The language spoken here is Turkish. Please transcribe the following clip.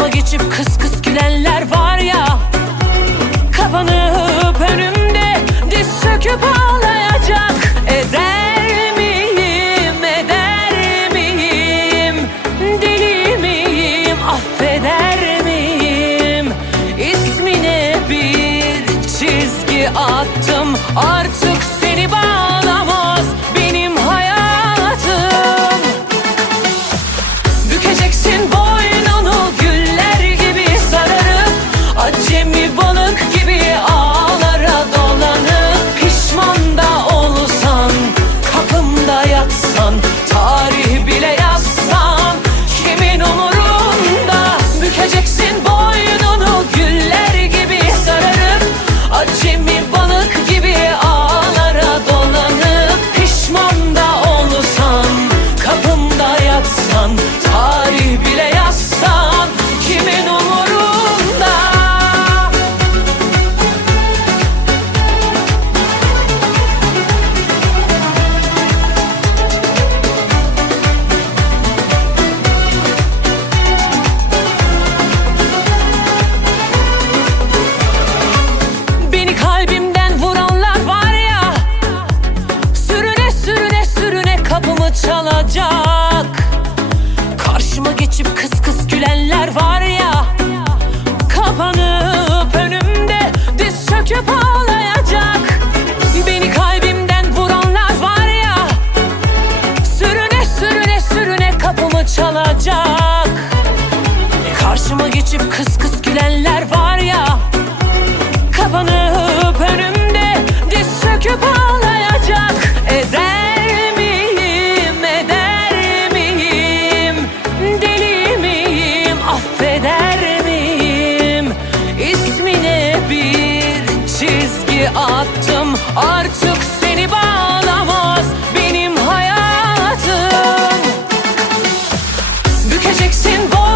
Yanıma geçip kıs kıs gülenler var ya. Kapanıp önümde diz söküp ağlayacak. Eder miyim, eder miyim? Deli miyim, affeder miyim? İsmine bir çizgi attım. Artık seni bana kapımı çalacak. Karşıma geçip kıs kıs gülenler var ya. Kapanıp önümde diz söküp ağlayacak. Eder miyim, eder miyim? Deli miyim, affeder miyim? İsmine bir çizgi attım. Artık dökeceksin boy